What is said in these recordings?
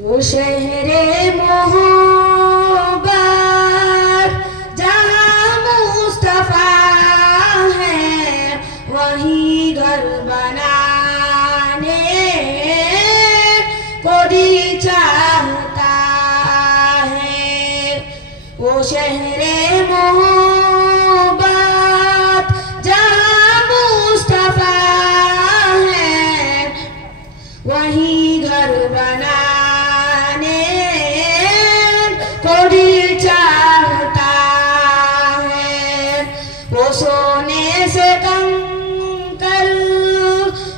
वो शहरे मोहब्बत जहाँ मुस्तफा है, वहीं घर बनाने को दिल चाहता है। वो शहरे मोहब्बत जहाँ मुस्तफा है, वहीं घर बनाने को दिल चाहता है। वो सोने से कम कर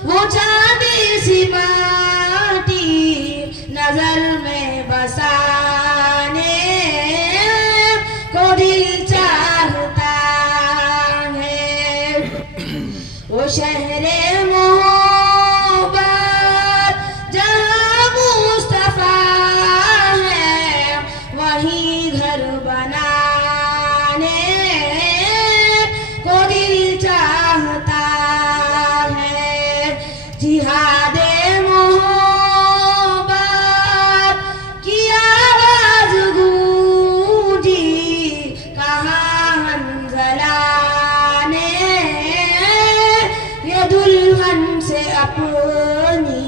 वो चांदी सी माटी नजर में बसाने को दिल चाहता है। वो शहरे मोहब्बत जहाँ मुस्तफा है, वहीं घर बनाने को दिल चाहता है। जिहादे मोहब्बत की आवाज गूंजी कहाँ हंज़ला ने, ये दुल्हन से अपनी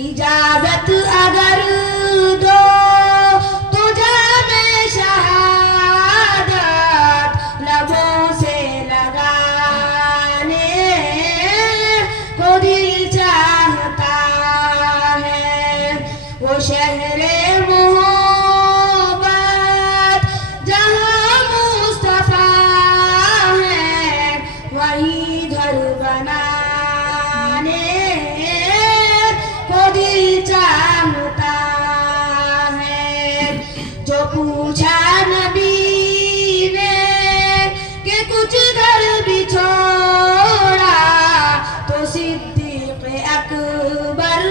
इजाजत अगर दो तो जामे शहादत लबों से लगाने को दिल चाहता है। वो शहरे मोहब्बत जहाँ मुस्तफा है, वहीं घर बनाने को दिल चाहता है। जो पूछा नबी ने कि कुछ घर भी छोड़ा, तो सिद्दीक़ अकबर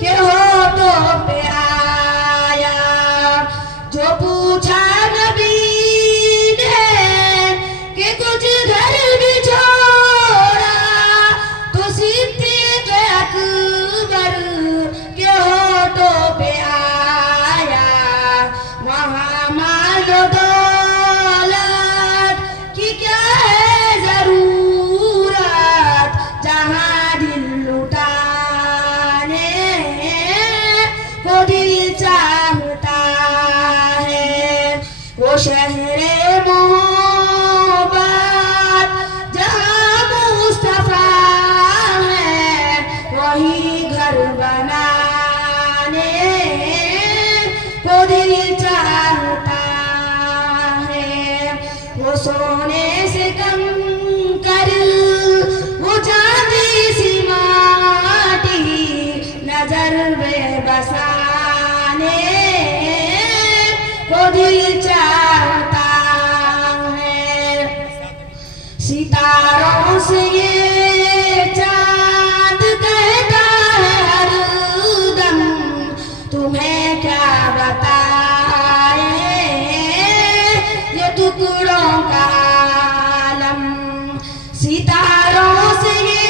के होठों पे आया। जो पूछा नबी ने कि कुछ घर भी छोड़ा, तो सिद्दीक़ अकबर के होठों पे आया। वहाँ माल दौलत की क्या है जरूरत, जहाँ दिल लुटाने को दिल चाहता है। वो शहरे मोहब्बत जहाँ मुस्तफा है, वहीं घर बनाने को दिल चाहता है। वो सोने से कम कर वो चांदी सी माटी नजर में बसाने को दिल चाहता है। सितारों से ये चांद कहता है हरदम, तुम्हें क्या बताए ये टुकड़ों का आलम। सितारों से ये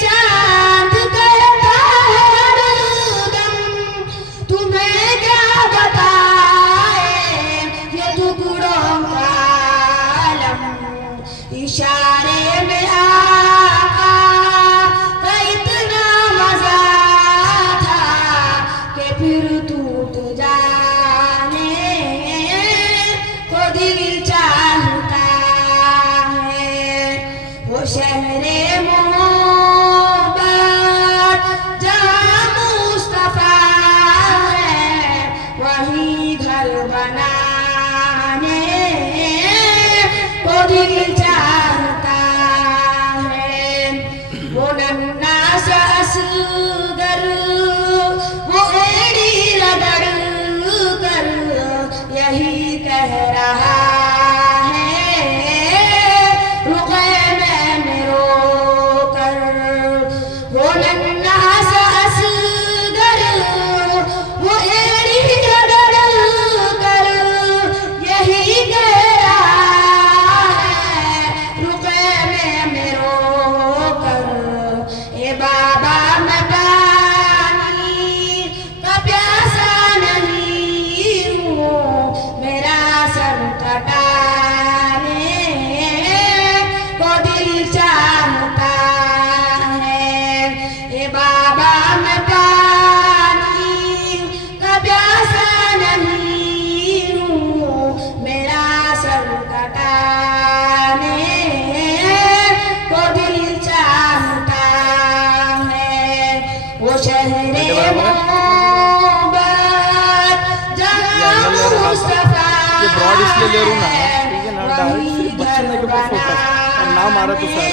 चांद कहता है हरदम, तुम्हें क्या बताए ये टुकड़ों का आलम। इशारे में आका का इतना मजा था कि फिर टूट जाने को दिल चाहता है। वो शहरे मोहब्बत जहाँ मुस्तफा है, वहीं घर बनाने को दिल चाहता है। वो नन्ना सा असगर वो एड़ी रगड़ कर यही कह रहा है, रुक़े में रो कर। वो नन्ना सा असगर वो एड़ी रगड़ कर यही कह रहा है, रुक़े में रो कर। ए बाबा मैं शहरे मोहब्बत जहाँ मुस्तफा ये ब्रॉड इसलिए ले रहा हूँ ना, ठीक है ना, डायरेक्ट सिर्फ बच्चन के ऊपर फोकस और नाम आ रहा तो सर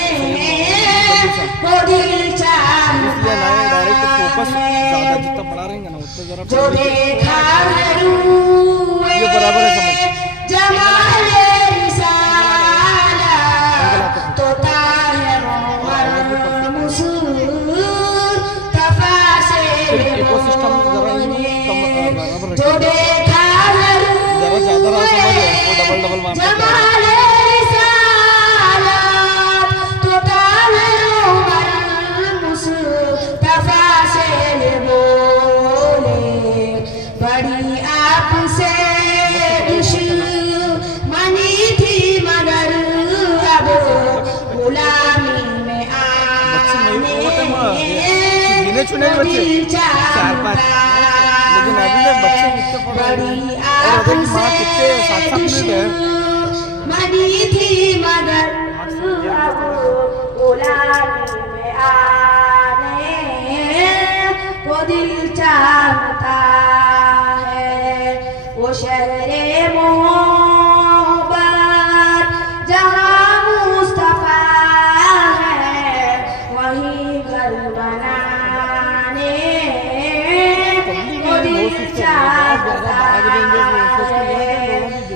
इसलिए ना डायरेक्ट फोकस ज़्यादा जितना बढ़ा रहेंगे ना उतना ज़रा ये बराबर है समझ इकोसिस्टम ज़रा ज़्यादा रहा समझ है वो डबल मार बड़ी आपसे दुश्मनी थी मगर अब गुलामी में आने चुने बच्चे 4-5 लेकिन अभी बच्चे कितने पढ़ रहे हैं और अगर की माँ कितने 7-7 मिनट है मनी थी मगर अब गुलामी में आने को दिल चाहता है। वो शहरे मोहब्बत जहाँ मुस्तफा है वहीं घर बनाने को दिल चाहता है।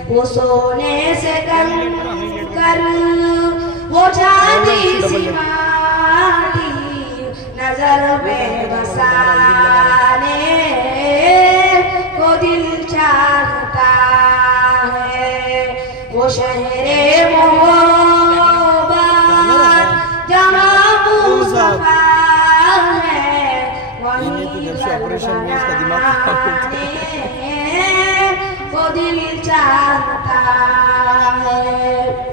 वो सोने से कम कर वो चांदी सी माटी नजर में बसाने को दिल चाहता है। वो शहरे मोहब्बत जहाँ मुस्तफा है वहीं घर बनाने को दिल चाहता है।